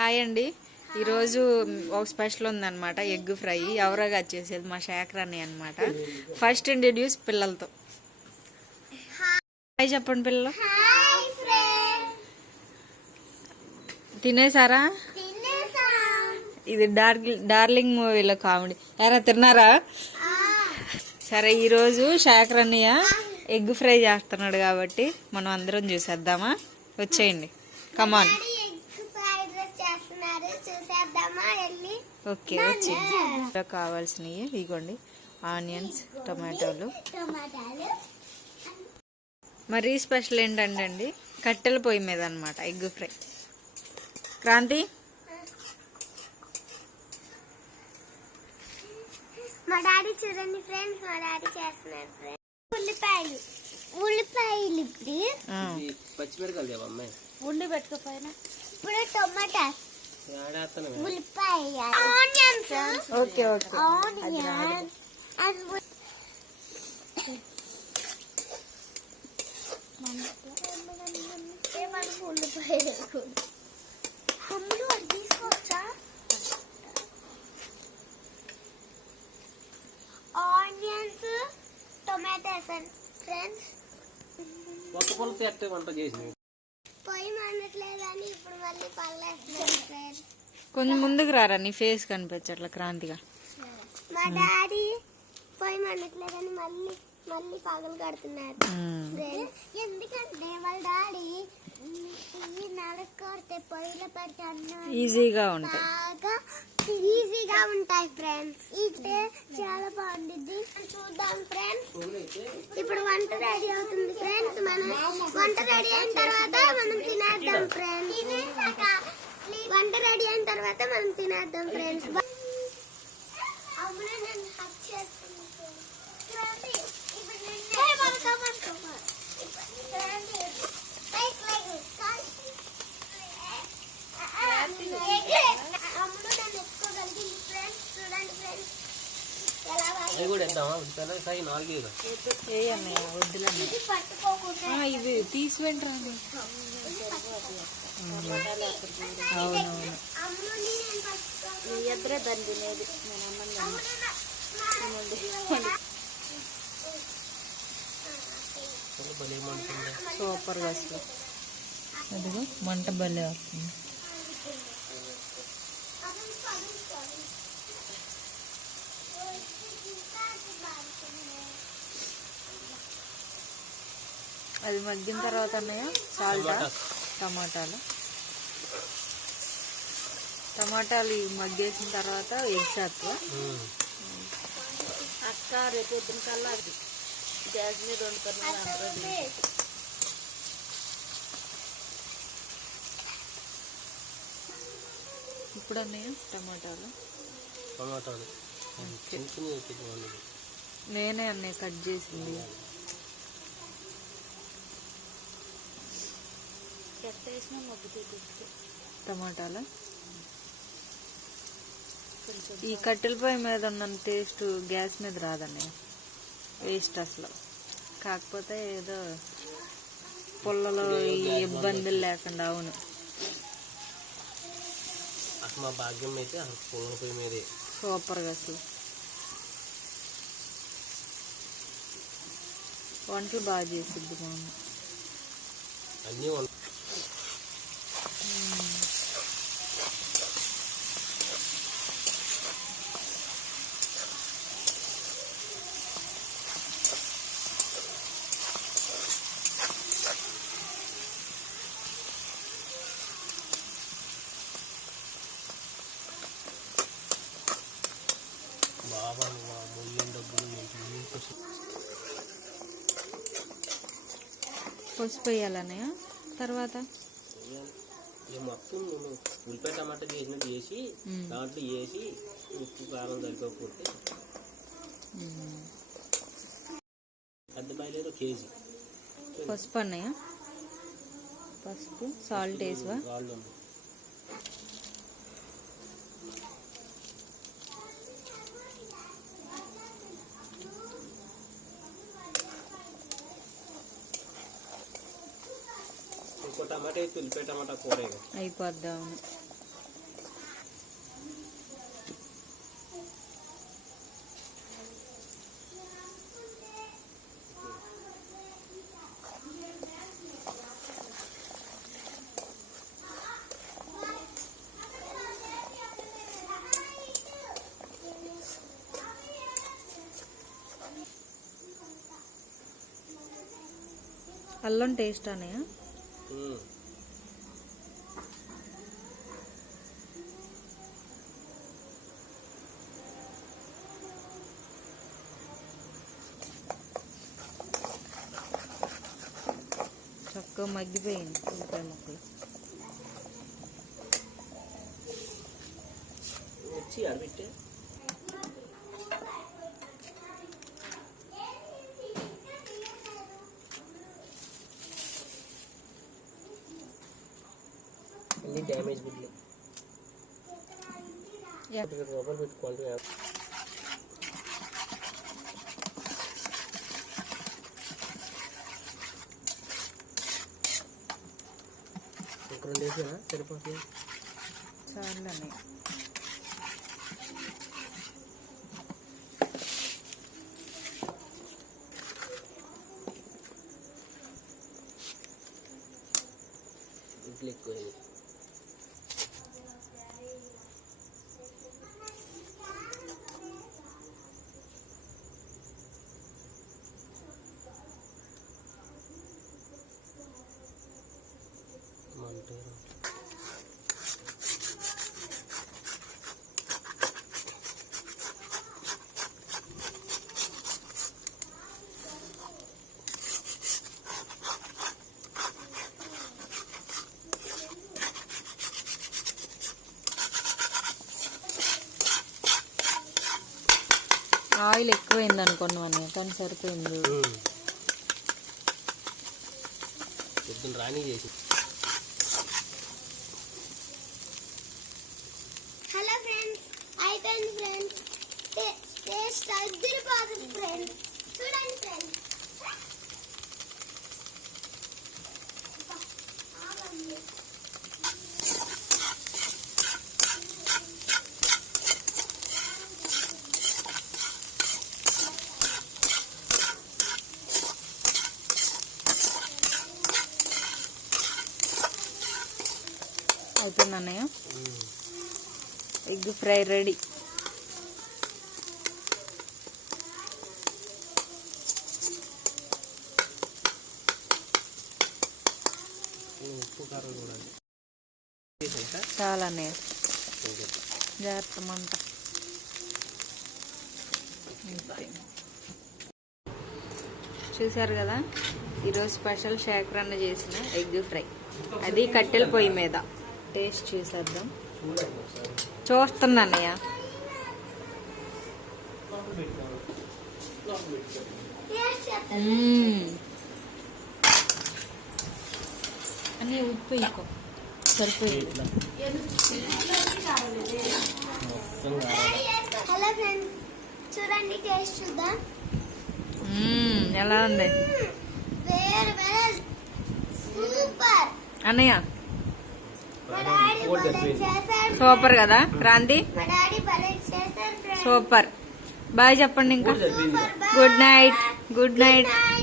Hi అండి. ఈరోజు ఒక స్పెషల్ ఉందన్నమాట, ఎగ్ ఫ్రై. ఎవరోగా వచ్చేసేది మా శేఖర్ అన్నయ్య అనమాట. ఫస్ట్ ఇంట్రడ్యూస్ పిల్లలతో. హాయ్ చెప్పండి పిల్లలు. తినేసారా? ఇది డార్లింగ్ మూవీలో కామెడీ. ఎవరా తిన్నారా? సరే, ఈరోజు శేఖర్ అన్నయ్య ఎగ్ ఫ్రై చేస్తున్నాడు కాబట్టి మనం అందరం చూసేద్దామా? వచ్చేయండి, కమాన్. ఓకే, వచ్చేయండి. కావాల్సినవి ఇదిగోండి, ఆనియన్స్, టమాటోలు. మరీ స్పెషల్ ఏంటంటే అండి, కట్టెల పొయ్యి మీద అనమాట ఎగ్ ఫ్రై. క్రాంతి, మా డాడీ చూడండి ఫ్రెండ్స్, మా డాడీ చేస్తున్నారు ఫ్రెండ్స్. ఉల్లిపాయలు పచ్చిమిరకాయలు అమ్మాయి ఉండి పెట్టుకోపోయినా. ఇప్పుడు టొమాటోస్, ఉల్లిపాయ, onions. Okay okay, onions and ఉల్లిపాయ అమ్ముడు అది తీసుకోవచ్చా? Onions, tomatoes friends. ఒక్క పొలతో ఎట్ట వంట చేసి పొయ్యి మానట్లేదని ఇప్పుడు మళ్ళీ పగలేస్తున్నాను ఫ్రెండ్స్. కొంచెం ముందుకు రారా, నీ ఫేస్ కనిపించట్లా క్రాంతిగా. మా డాడీ పొయ్యి మానట్లేదని మళ్ళీ మళ్ళీ పగలు కడుతున్నారు ఫ్రెండ్స్. ఎందుకంటే వాళ్ళ డాడీ నడకొడితే పొయ్యిలో పెడితే అన్నం ఈజీగా ఉంటాయి, బాగా ఈజీగా ఉంటాయి ఫ్రెండ్స్. ఇది చాలా బాగుంటుంది, చూద్దాం ఫ్రెండ్స్. ఇప్పుడు వంట రెడీ అవుతుంది ఫ్రెండ్స్. మనం వంట రెడీ అయిన తర్వాత మనం తినేద్దాం ఫ్రెండ్స్. వంట రెడీ అయిన తర్వాత మనం తినేద్దాం ఫ్రెండ్స్. ఇది తీసివెంట్రా. అవునవును, ఇద్దరే దాన్ని తినేది. సూపర్గా వస్తుంది. అదిగో మంట భలే వస్తుంది. అది మగ్గిన తర్వాత అన్నయ్య సాల్ట్, టమాటాలు మగ్గేసిన తర్వాత ఎగ్స్ అక్క రేపు పొద్దున కల్లా గ్యాస్ మీద వండుకున్నాను. ఇప్పుడు అన్నయ్య టమాటాలు నేనే అన్నయ్య కట్ చేసింది. టమాటాలు ఈ కట్టెల పొయ్యి మీద ఉన్న టేస్ట్ గ్యాస్ మీద రాదన్నయ్య, వేస్ట్ అసలు. కాకపోతే ఏదో పుల్లలో ఇబ్బందులు లేకుండా. అవును, మా భాగ్యం అయితే పుల్ల పొయ్యి మీదే సూపర్గా అసలు. వంటలు బాగా చేసిద్ది మా అమ్మ. అన్నీ పసుపు వేయాలన్నయ్య. తర్వాత మొత్తం ఉల్లిపాయ టమాటా చేసినట్టు చేసి దాంట్లో వేసి ఉప్పు కారం సరిపోతే పెద్ద బాయిలో కేజీ పసుపు అన్నయ్య. పసుపు, సాల్ట్ వేసివా? ఇంకో టమాటా అయితే ఉల్లిపాయ టమాటా కూర అయిపోద్దాం. అల్లం టేస్ట్ అన్నయ్య. చక్కగా మగ్గిపోయింది ఉల్లిపాయ ముక్కలు. వచ్చి అడబెట్టే అన్ని డ్యామేజ్ గుడ్లు రూపాయలు పెట్టుకోండి. ఒక 2 వేసినా సరిపోతుంది. చాలు అన్నయ్య. గుడ్లు ఎక్కువ ఆయిల్ ఎక్కువైంది అనుకున్నాను కానీ సరిపోయింది. పొద్దున్న రాణి చేసి. హలో ఫ్రెండ్స్, అయిపోయింది ఫ్రెండ్స్. టేస్ట్ అదిరిపోతుంది ఫ్రెండ్స్. చూడండి ఫ్రెండ్స్. అయిపోయింది అన్నయ్య. Egg fry ready. ఉప్పు కారం చూడండి. చాలా అన్నయ్య. జాగ్రత్త మంట. చూసారు కదా, ఈరోజు స్పెషల్ శేఖర్ అన్న చేసిన ఎగ్ ఫ్రై. అది కట్టెల పొయ్యి మీద. టేస్ట్ చూసేద్దాం. చూస్తున్నా అన్నయ్య. అన్నయ్య ఉప్పు ఇంకో సరిపోయింది. హలో ఫ్రెండ్స్, చూడండి టేస్ట్ చూద్దాం. ఎలా ఉంది వేరే వేరే సూపర్ అన్నయ్య? మా డాడీ భలే చేశారు. సూపర్ కదా క్రాంతి? మా డాడీ భలే చేశారు ఫ్రెండ్స్. సూపర్. బాయ్ చెప్పండి ఇంకా. Super. Good night. Good night. Night.